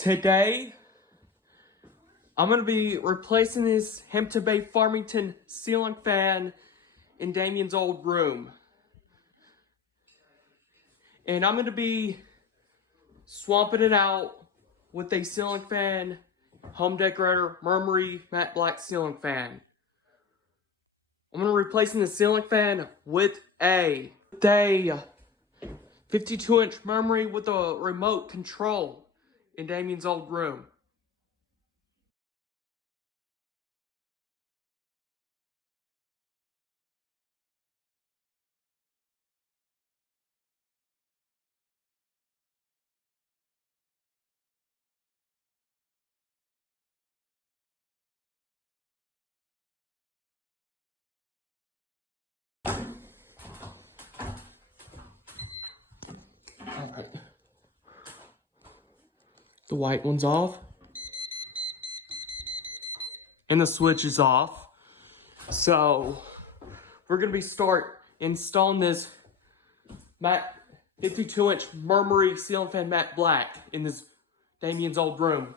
Today, I'm going to be replacing this Hampton Bay Farmington ceiling fan in Damion's old room. And I'm going to be swapping it out with a ceiling fan, Home Decorator Murmury matte black ceiling fan. I'm going to be replacing the ceiling fan with a 52-inch Murmury with a remote control in Damion's old room. Alright. The white one's off. And the switch is off. So we're gonna be installing this matte 52-inch Murmury ceiling fan matte black in this Damion's old room.